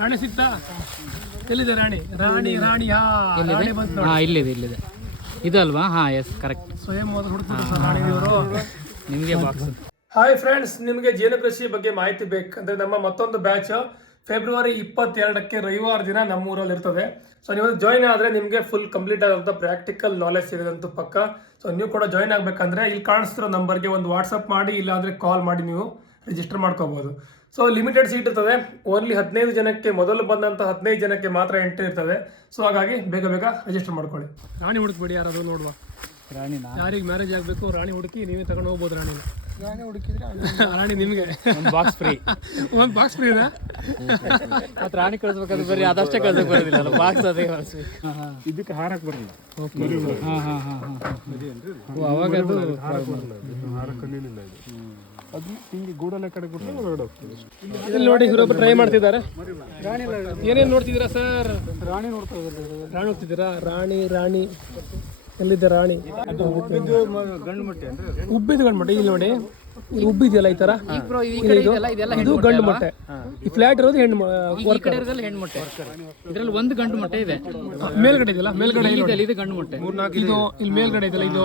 ರಾಣಿ ಸಿಗ್ತಾ? ಎಲ್ಲಿದೆ ರಾಣಿ? ರಾಣಿ ರಾಣಿ ರಾಣಿ ಬಂತು ನೋಡಿ. ಇಲ್ಲಿದೆ ಇದಲ್ವಾ? Yes correct. ಸ್ವಯಂ ಹುಡುಕ್ತಾರೆ ಸರ್ ರಾಣಿ ದೇವರು. ನಿಮಗೆ ಬಾಕ್ಸ್. ಹಾಯ್ ಫ್ರೆಂಡ್ಸ್, ನಿಮಗೆ ಜೇನು ಕೃಷಿ ಬಗ್ಗೆ ಮಾಹಿತಿ ಬೇಕಂದ್ರೆ ನಮ್ಮ ಮತ್ತೊಂದು ಬ್ಯಾಚ್ ಫೆಬ್ರವರಿ 22ಕ್ಕೆ ರವಿವಾರ ದಿನ ನಮ್ಮೂರಲ್ಲಿ ಇರ್ತದೆ. ಸೊ ನೀವು ಜಾಯ್ನ್ ಆದರೆ ನಿಮಗೆ ಫುಲ್ ಕಂಪ್ಲೀಟ್ ಆದಂಥ ಪ್ರಾಕ್ಟಿಕಲ್ ನಾಲೆಜ್ ಸಿಗೋದಂತೂ ಪಕ್ಕ. ಸೊ ನೀವು ಕೂಡ ಜಾಯ್ನ್ ಆಗಬೇಕಂದ್ರೆ ಇಲ್ಲಿ ಕಾಣಿಸ್ತಿರೋ ನಂಬರ್ಗೆ ಒಂದು ವಾಟ್ಸಪ್ ಮಾಡಿ, ಇಲ್ಲಾಂದರೆ ಕಾಲ್ ಮಾಡಿ ನೀವು ರಿಜಿಸ್ಟರ್ ಮಾಡ್ಕೋಬಹುದು. ಸೊ ಲಿಮಿಟೆಡ್ ಸೀಟ್ ಇರ್ತದೆ. ಓನ್ಲಿ 15 ಜನಕ್ಕೆ, ಮೊದಲು ಬಂದಂಥ 15 ಜನಕ್ಕೆ ಮಾತ್ರ ಎಂಟ್ರಿ ಇರ್ತದೆ. ಸೊ ಹಾಗಾಗಿ ಬೇಗ ರಿಜಿಸ್ಟರ್ ಮಾಡ್ಕೊಳ್ಳಿ. ರಾಣಿ ಹುಡುಕ್ಬೇಡಿ, ಯಾರಾದರೂ ನೋಡುವ. ಯಾರಿಗೆ ಮ್ಯಾರೇಜ್ ಆಗಬೇಕು ರಾಣಿ ಹುಡುಕಿ ನೀವೇ ತಗೊಂಡು ಹೋಗ್ಬೋದು. ರಾಣಿ ಹುಡುಕಿದ್ರೆ ರಾಣಿ ನಿಮಗೆ ಒಂದು ಬಾಕ್ಸ್ ಫ್ರೀ. ಒಂದು ಬಾಕ್ಸ್ ಫ್ರೀ ಇದೆ. ಮತ್ತೆ ರಾಣಿ ಕಳಿಸ್ಬೇಕಾದ್ರೆ ಬರೀ ಅದಷ್ಟೇ ಕಳ್ಸಕ್ಕೆ ಬರೋದಿಲ್ಲ, ಬಾಕ್ಸ್ ಅದೇ ಕಳಿಸ್ಬೇಕು. ಇದಕ್ಕೆ ಹಾರಕ್ಕೆ ಬರಲ್ಲ. ಅವಾಗ ಅದು ಹಾರಕ್ಕಲಿಲ್ಲ. ಅದು ಹಿಂಗೆ ಗೂಡಲ್ಲ ಕಡೆ ಕೊಟ್ಟರೆ ಹೊರಗಡೆ ಹೋಗ್ತದೆ. ಇಲ್ಲಿ ನೋಡಿ, ಇವರೊಬ್ಬರು ಟ್ರೈ ಮಾಡ್ತಿದ್ದಾರೆ. ಏನೇನು ನೋಡ್ತಿದ್ದೀರಾ ಸರ್? ರಾಣಿ ನೋಡ್ತಾ ಇದ್ದಾರೆ. ರಾಣಿ ಹೋಗ್ತಿದ್ದೀರಾ? ರಾಣಿ ಎಲ್ಲಿದೆ ರಾಣಿ? ಗಂಡು ಮೊಟ್ಟೆ ಅಂದ್ರೆ ಉಬ್ಬಿದ ಗಂಡು ಮೊಟ್ಟೆ. ಇಲ್ಲಿ ನೋಡಿ, ಇಲ್ಲಿ ಉಬ್ಬಿದೆಯಲ್ಲ ಈ ತರ, ಇದು ಗಂಡು ಮೊಟ್ಟೆ. ಈ ಫ್ಲಾಟ್ ಇರೋದು ಹೆಣ್ಣು ಹೆಣ್ಣು ಮೊಟ್ಟೆ. ಇದರಲ್ಲಿ ಒಂದು ಗಂಡು ಮೊಟ್ಟೆ ಇದೆ. ಮೇಲ್ಗಡೆ ಇದೆಯಲ್ಲ, ಮೇಲ್ಗಡೆ ಇದು ಗಂಡು ಮೊಟ್ಟೆ. ಇದು ಇಲ್ಲಿ ಮೇಲ್ಗಡೆ ಇದೆಯಲ್ಲ, ಇದು